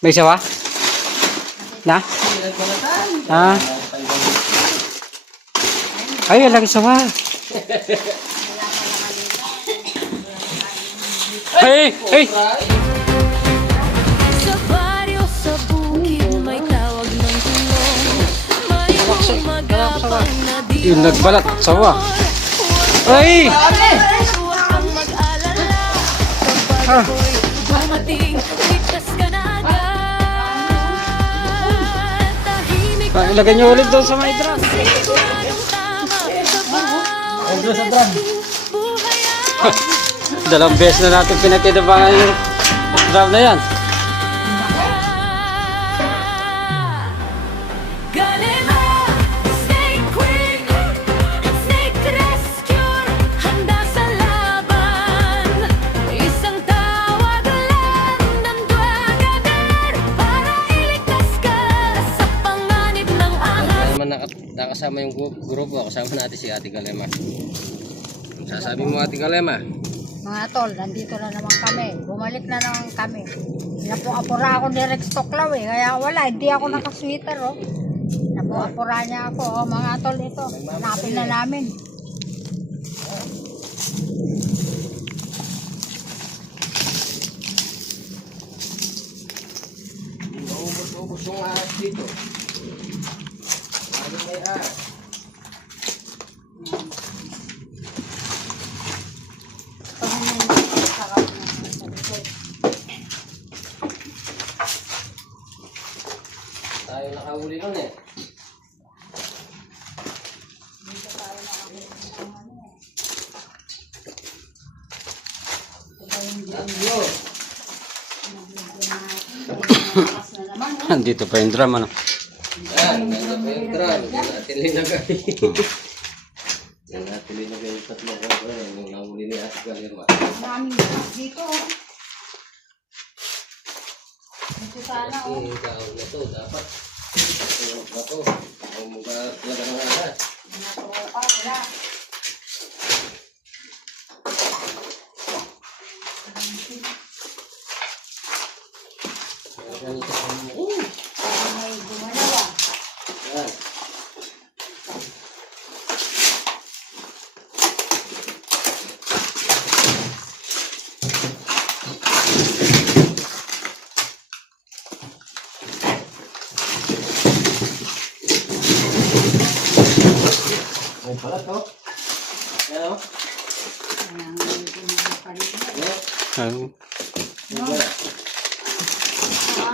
May sawa? Na? Ah. Ay, walang sawa. Ay, ay. Sa baryo, sa bukid, may tawag ng tulong. May umagapang na di Yung nagbalat, sawa. Ay! huwag kang mag-alala. Kapag ako'y dumating, ligtas ka na agad. Tahimik na Ilagay niyo ulit doon sa may drum. siguradong tama sa bawat buhay ay Dalawang beses na natin pinakinabangan yung drum na yan. Galema, Snake Queen, Snake Rescue, handa sa laban. Isang tawag lang ng Duwagader para iligtas ka sa panganib ng ahas. Naman nakasama yung grupo, kasama natin si Ate Galema. Sasabi mo, Ate Galema? Mga tol, nandito na naman kami. Bumalik na naman kami. Napu-apura ako ni Rex Toklaw eh. Kaya wala, hindi ako nakasweater oh. Napu-apura niya ako oh. Mga tol, ito. Hanapin na namin. Ubus yung ahas dito. Ano may ahas? Tayo nakahuli nun eh. Dito pa yung drum, ano? Yan, ganda pa yung drum. Yan natin linagay. Yan natin linagay yung tatlo ko. Yung nahuli ni Ate Galema. Maraming dito oh. Dito sana oh. Yung taon na to, dapat. Ito na to. Kung mga talaga ng ahas. Wala. Ganito ang May gumalawa. yan. Ay pala to. Yan o. Ayan, may gumalawa pa rin. Yan. Ay, Yan pala.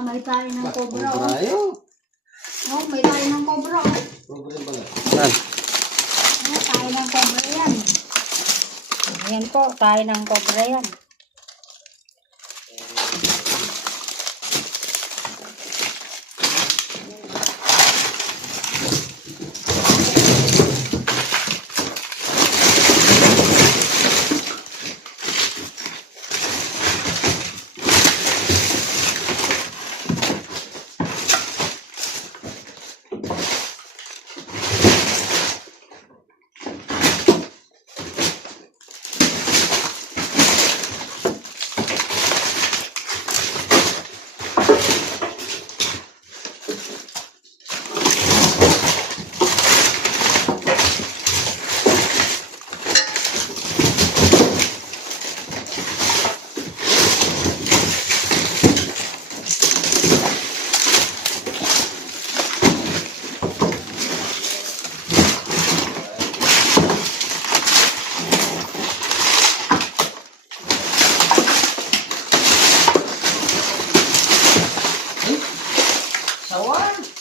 May tayo ng cobra oh. Brayo. Oh, may tayo ng cobra oh. Problem pala. saan? Tayo ng cobra yan. Ayan po, tayo ng cobra yan.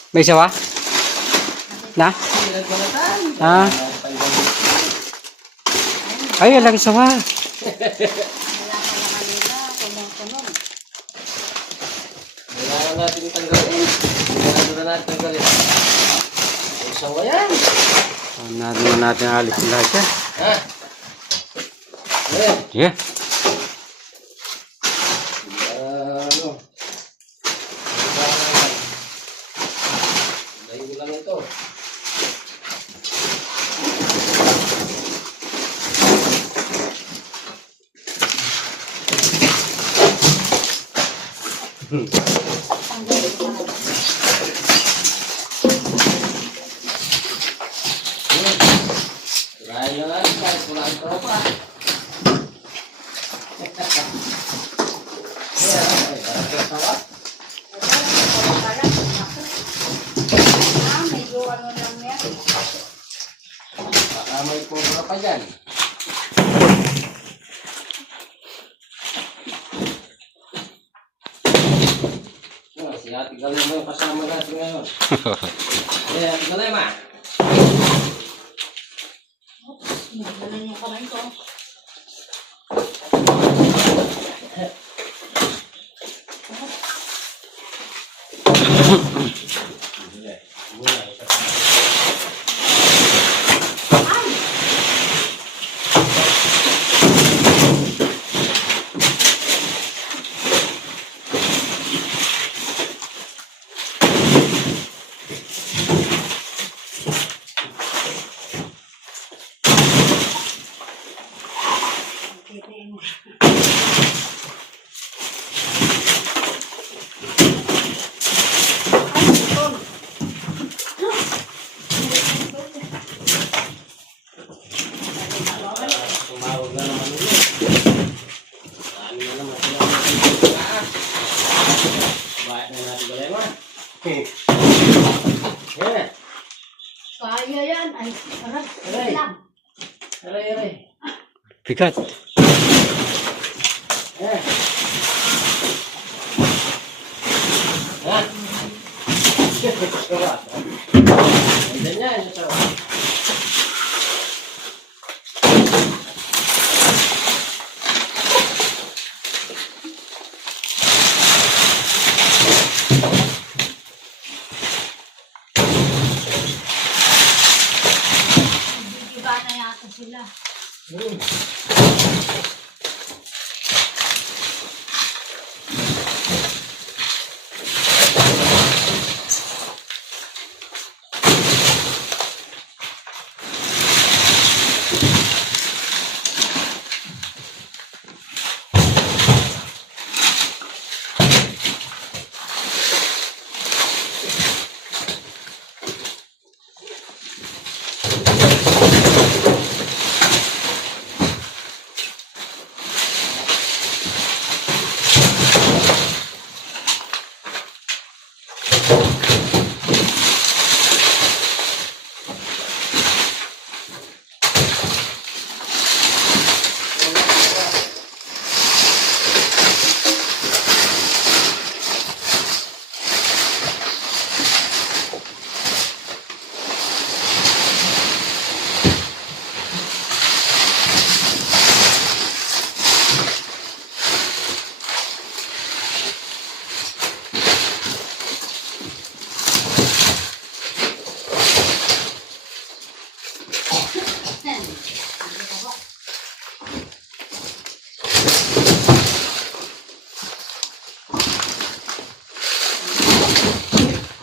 May sawa? Na? Ah. Ay, walang sawa. Wala pa na kanina, tunog-tunog. Kailangan natin tanggalin. Kailangan na natin tanggalin. Ang sawa yan. Natin alis lahat yan. Ha? Ayan. Yeah. Ano? Layo lang ito. Try na lang, guys. Wala ang tropa. Medyo ano lang yan. Baka may pura pa dyan. Si Ate Galema yung kasama natin ngayon. Ate Galema. Nagdala niya kamay ko. Tumawag na naman ulit. Dami na naman sila mga bakit na natin Galema? Yan. Kaya yan. Ay, sarap. Aray. Lang. Aray. Bigat. Yan. Yan. Sawa. Ganyan yan. Sawa. Iba na yata sila.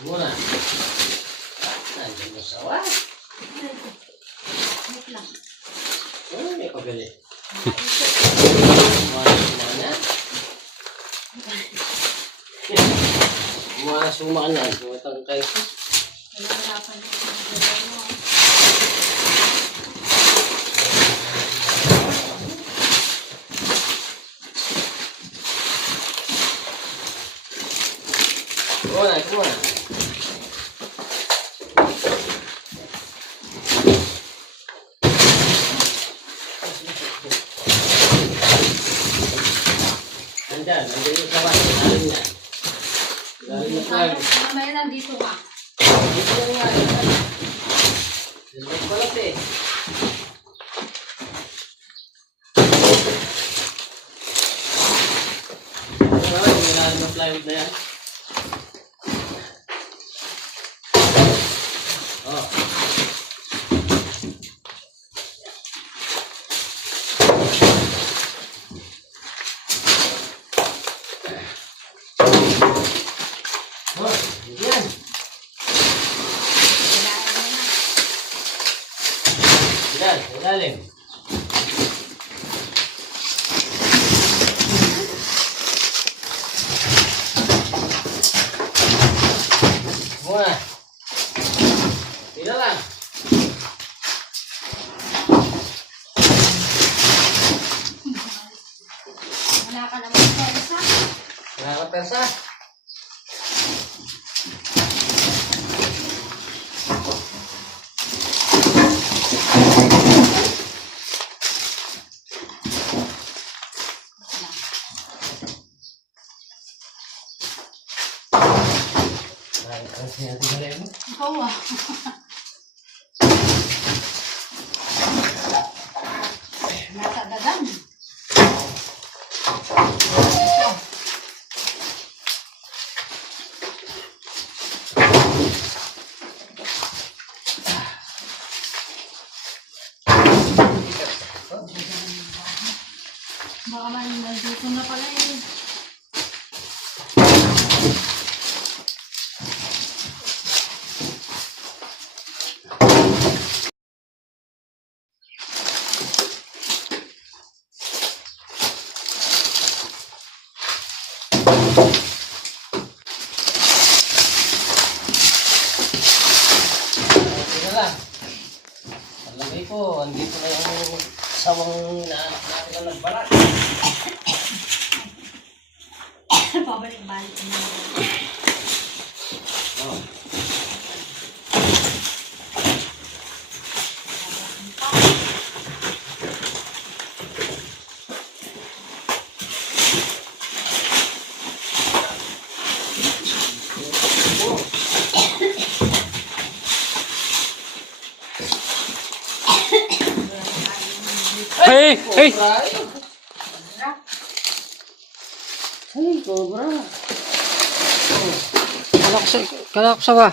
Muna. Nandiyan na sawa. Wait lang. May pabili. Mga sumanan. Sumatang kayo. Hirapan ko sa dalawa mo. Kumuna. Nandiyan yung sawa. Galing na. Galing na tayo. Mamaya nandito ka. Dito na nga. Dito na pala eh. May plywood na yan. Oh. Oh, yan. Yan, ilalim. nga. Tira lang. Wala ka naman persa. Wala ka persa. Ikaw ah. Nasa dagan. Baka man nandito na pala eh. Tira lang. Palagay ko, andito na yung sawang inaanak natin na nagbalat. Pabalik-balik na. Oh. Hey! Hey! Ay, cobra. Kalak sawa.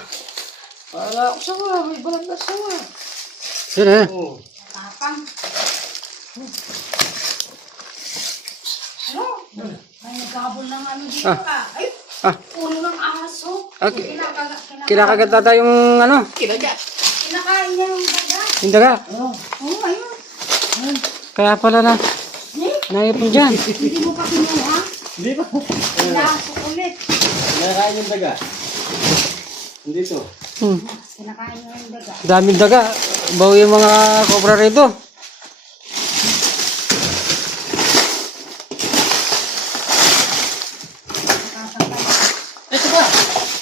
Wala ako sawa. May balat na sawa. Yan eh. Oh. Tapang. Ano? May nagkabol ng ano dito ah. Ay, Ah. ulo ng aso. Okay. Kinakagat na tayong ano? Kinakain niya yung daga. Yung daga. Oo, ayun. Kaya pala na. Naipon dyan. Hindi mo pa kinuha? Hindi ba? Pinasok ulit. Kinakain yung daga. Dito. Kinakain niya yung daga. Daming daga. Bawi yung mga cobra rito. Ito ba?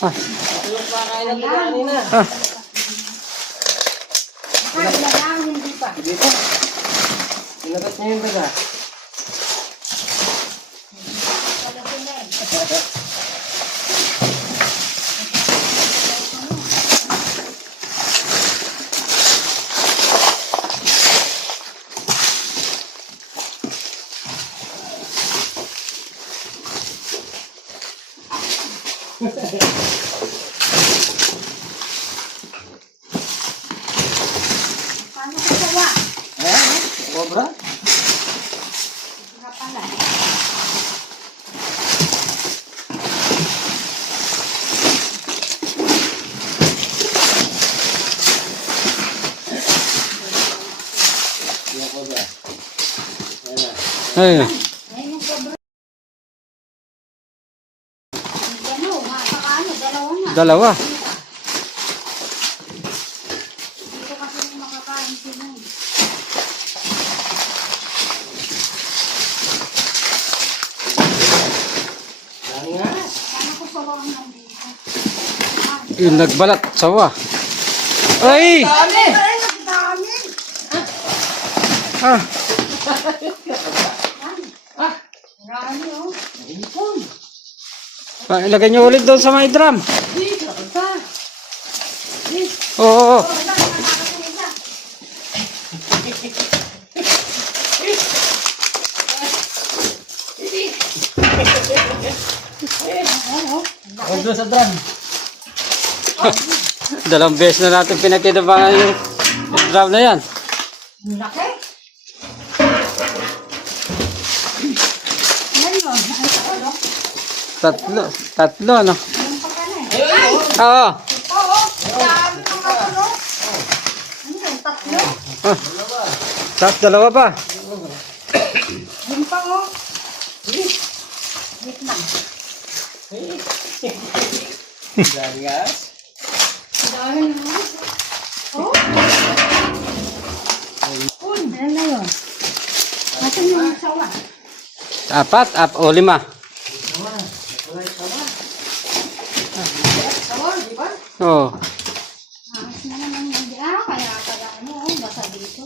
Ah. Ito yung pakain ng daga kanina. Ah. Baka ilang hindi pa. Dito. Kinagat niya yung daga. Talaga na eh. Paano ko sawa? Cobra? Nga pala. Yung cobra. Ayan na. Ay. Ayun yung cobra. Gano, saka ano, dalawa nga. Dalawa. Dito kasi yung makakain sila. Dami nga. Paano ko sawa ang nandito? Yung nagbalat. Sawa. Ay! Dami! Ay, ang dami! Ah. Marami oh. Ilagay nyo ulit doon sa may drum. Oo. Oh, wala, nakakasalita. Huwag doon sa drum. Dalawang beses na natin pinakinabangan yung drum na yan. Ang laki. Ngayon, ano? Tatlo. Tatlo, ano? Yung pagkana eh. Oo. Oo, dami ng ano. Ano yun, tatlo? Ah. Tapos dalawa pa. Yung pa oh. Wait lang. Dami nga. Oh? Ano na yun? Asan yung sawa? 4 o 5. Oo. Ayos na naman hindi. Kaya pala ano, basa dito.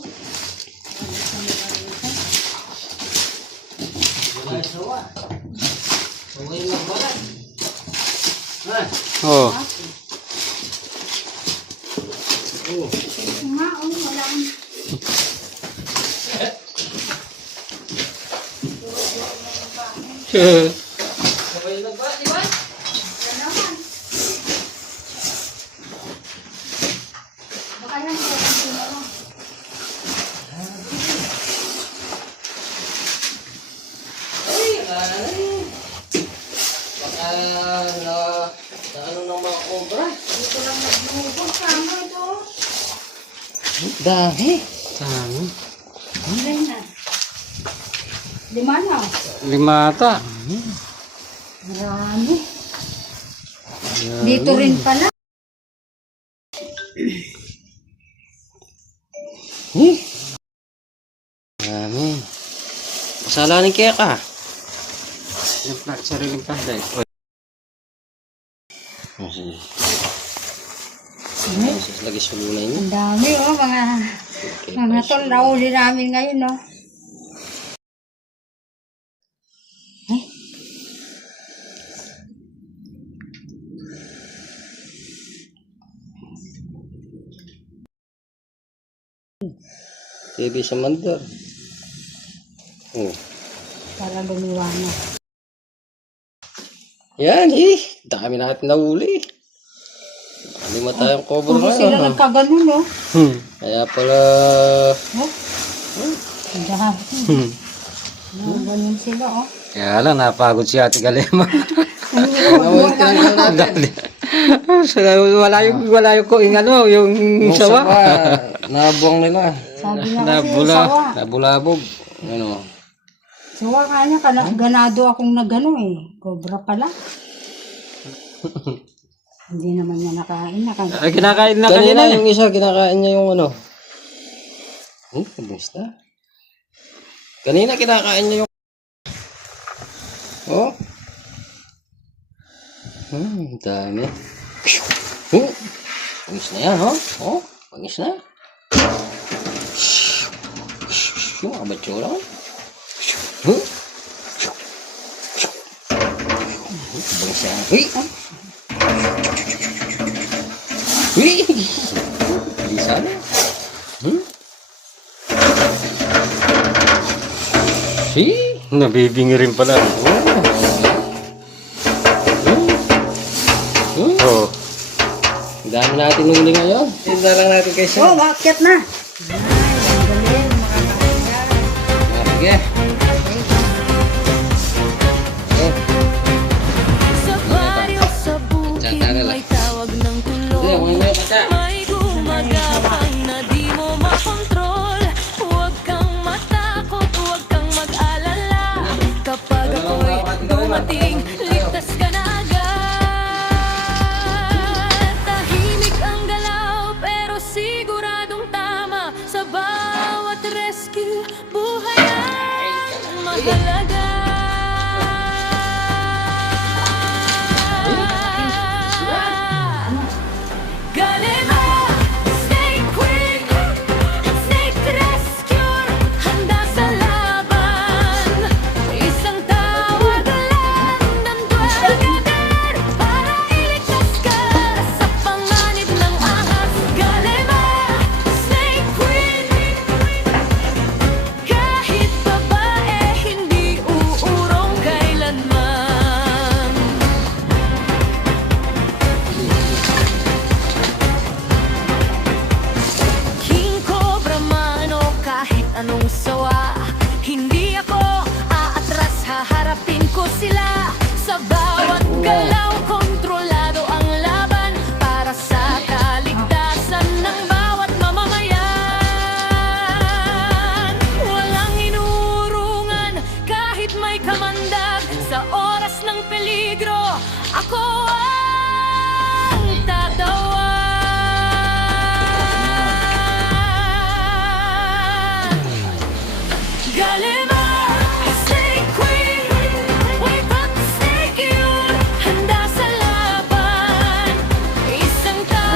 Oo. Nga, wala akong baka yan, Baka na ano ng mga cobra. dito lang naglubog sa ano ito. Dami. Tama. Ilan na? 5 na. 5 ata. Marami. Dito rin pala. Dami. Kasalanin kaya ka. Yung sariling panday. Lagi sulunay niyo. Ang dami mga tol, nauli namin ngayon, no? TV sa mandar. Oh. Para lumiwanag. Yan dami natin nahuli. Dami matayang cobra Kung na. sila nagkaganon, no? Kaya pala Oh? Ang dami. Ganun sila, oh. Kaya lang, napagod si Ate Galema. wala yung kuing ano, yung sawa. nabuang nila. Sabi nga kasi, sawa. Nabulabog. Ano? Sawa kanya, ganado akong nagano eh. Cobra pala. Hindi naman niya nakain. Ay, kinakain na Kanina kanina. yung isa, kinakain niya yung ano. Kamusta? Kanina kinakain niya yung... Oh. Dami. Pangis na yan, oh. Pangis na. Yung mga batsura ko. Pangis na yan. Bilisan. Nabibingi rin pala. Oo. Ang dami natin huli ngayon. Tinda lang natin kay Sir. Oh, bakit na? Sige. Sa baryo, sa bukid, may tawag ng tulong. May gumagapang na di mo makontrol. Huwag kang matakot, huwag kang mag-alala. Kapag ako'y dumating, ligtas ka na agad. Tahimik ang galaw, pero siguradong tama. Sa bawat rescue, buhay ang mahalaga. Galema, Snake Queen, Snake Rescue, handa sa laban. Isang tawag lang, nandun agad para iligtas ka sa panganib ng ahas. Galema, Snake Queen, kahit babae, hindi uurong kailanman. King Cobra man o kahit anong sawa, hindi ako aatras, haharapin ko sila. Sa bawat galaw, kontrolado ang laban para sa kaligtasan ng bawat mamamayan. Walang inurungan kahit may kamandag. Sa oras ng peligro, ako ang tatawag.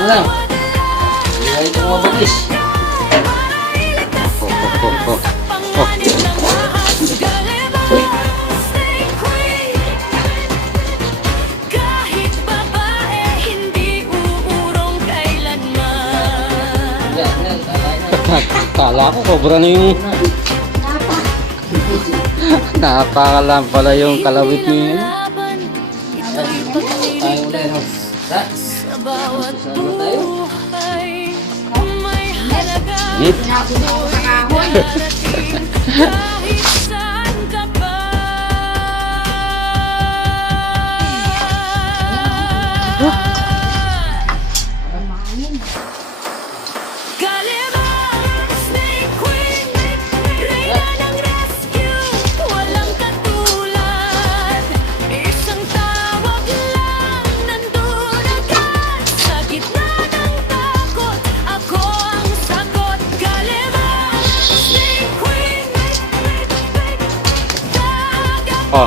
Ano lang? Hindi ito mga bagis. Panganib ng lahat, Galeba, stay queen. Kahit babae, hindi uurong kailanman. Yan, tatay na. Kala ko cobra na yung... Napakalam pala yung kalawit niya. Laban, ito'y Tayo ulit, no? Ha? sa bawat buhay. May halaga Hit. darating kahit saan ka pa. Galeba, Snake Queen, reyna ng rescue, walang katulad. Isang tawag lang, nandun agad. Sa gitna ng takot, ako ang sagot. Galeba, Snake Queen, Oh,